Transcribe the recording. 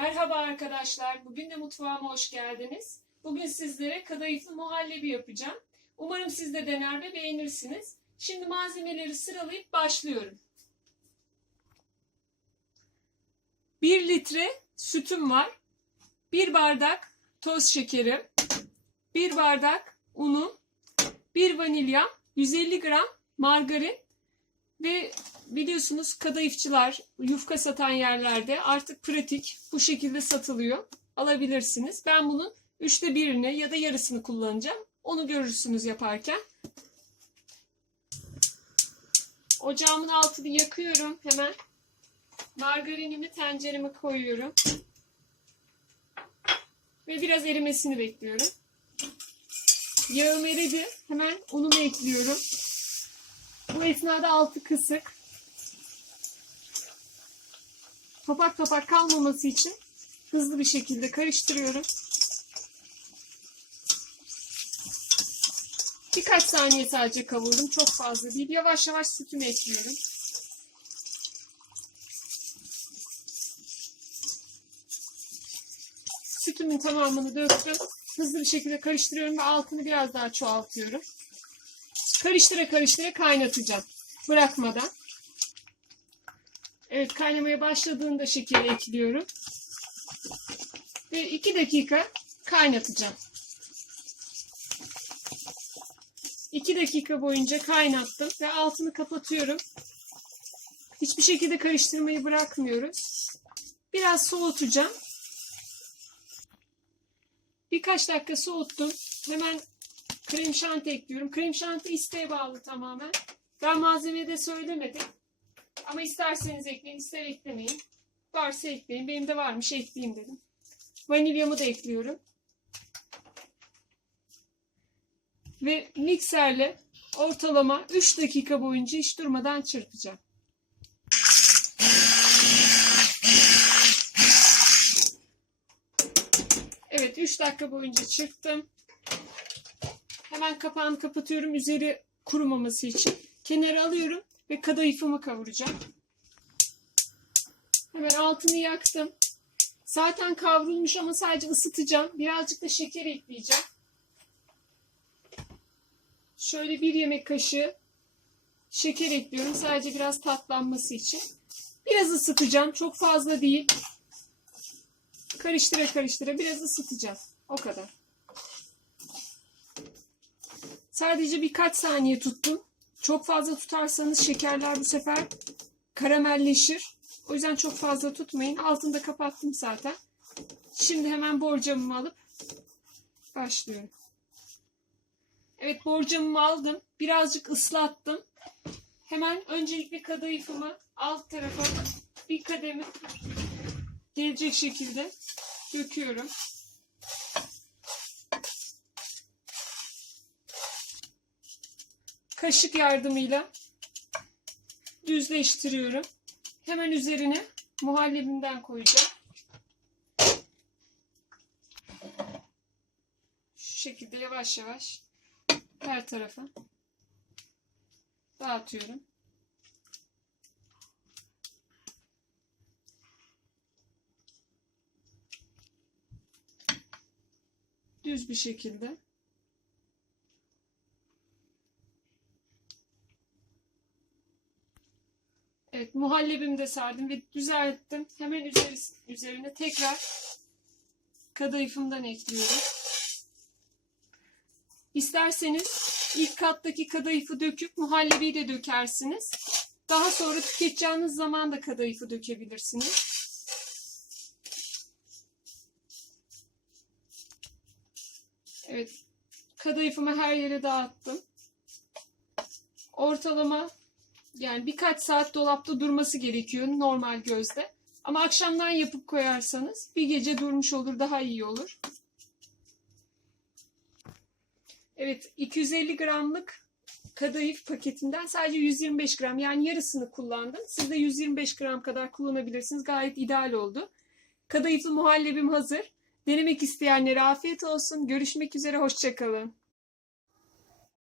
Merhaba arkadaşlar. Bugün de mutfağıma hoş geldiniz. Bugün sizlere kadayıflı muhallebi yapacağım. Umarım siz de dener ve beğenirsiniz. Şimdi malzemeleri sıralayıp başlıyorum. 1 litre sütüm var. 1 bardak toz şekerim. 1 bardak unum. 1 vanilya. 150 gram margarin. Ve biliyorsunuz kadayıfçılar yufka satan yerlerde artık pratik bu şekilde satılıyor. Alabilirsiniz. Ben bunun üçte birini ya da yarısını kullanacağım. Onu görürsünüz yaparken. Ocağımın altını yakıyorum hemen. Margarinimi tencereme koyuyorum. Ve biraz erimesini bekliyorum. Yağım eridi. Hemen unumu ekliyorum. Bu esnada altı kısık. Topak topak kalmaması için hızlı bir şekilde karıştırıyorum. Birkaç saniye sadece kavurdum. Çok fazla değil. Yavaş yavaş sütümü ekliyorum. Sütümün tamamını döktüm. Hızlı bir şekilde karıştırıyorum ve altını biraz daha çoğaltıyorum. Karıştıra karıştıra kaynatacağım. Bırakmadan. Evet kaynamaya başladığında şekeri ekliyorum. Ve 2 dakika kaynatacağım. 2 dakika boyunca kaynattım ve altını kapatıyorum. Hiçbir şekilde karıştırmayı bırakmıyoruz. Biraz soğutacağım. Birkaç dakika soğuttum. Hemen krem şanti ekliyorum. Krem şanti isteğe bağlı tamamen. Ben malzemeyi de söylemedim. Ama isterseniz ekleyin, ister eklemeyin. Varsa ekleyin. Benim de varmış ekleyeyim dedim. Vanilyamı da ekliyorum. Ve mikserle ortalama 3 dakika boyunca hiç durmadan çırpacağım. Evet 3 dakika boyunca çırptım. Hemen kapağını kapatıyorum üzeri kurumaması için. Kenara alıyorum ve kadayıfımı kavuracağım. Hemen altını yaktım. Zaten kavrulmuş ama sadece ısıtacağım. Birazcık da şeker ekleyeceğim. Şöyle bir yemek kaşığı şeker ekliyorum. Sadece biraz tatlanması için. Biraz ısıtacağım. Çok fazla değil. Karıştıra karıştıra biraz ısıtacağım. O kadar. Sadece birkaç saniye tuttum. Çok fazla tutarsanız şekerler bu sefer karamelleşir. O yüzden çok fazla tutmayın. Altını da kapattım zaten. Şimdi hemen borcamımı alıp başlıyorum. Evet borcamımı aldım. Birazcık ıslattım. Hemen öncelikle kadayıfımı alt tarafa bir kademe gelecek şekilde döküyorum. Kaşık yardımıyla düzleştiriyorum. Hemen üzerine muhallebimden koyacağım. Şu şekilde yavaş yavaş her tarafa dağıtıyorum. Düz bir şekilde. Evet, muhallebimi de sardım ve düzelttim. Hemen üzeri, üzerine tekrar kadayıfımdan ekliyorum. İsterseniz ilk kattaki kadayıfı döküp muhallebiyi de dökersiniz. Daha sonra tüketeceğiniz zaman da kadayıfı dökebilirsiniz. Evet, kadayıfımı her yere dağıttım. Ortalama yani birkaç saat dolapta durması gerekiyor normal gözde. Ama akşamdan yapıp koyarsanız bir gece durmuş olur daha iyi olur. Evet 250 gramlık kadayıf paketinden sadece 125 gram yani yarısını kullandım. Siz de 125 gram kadar kullanabilirsiniz. Gayet ideal oldu. Kadayıflı muhallebim hazır. Denemek isteyenlere afiyet olsun. Görüşmek üzere. Hoşçakalın.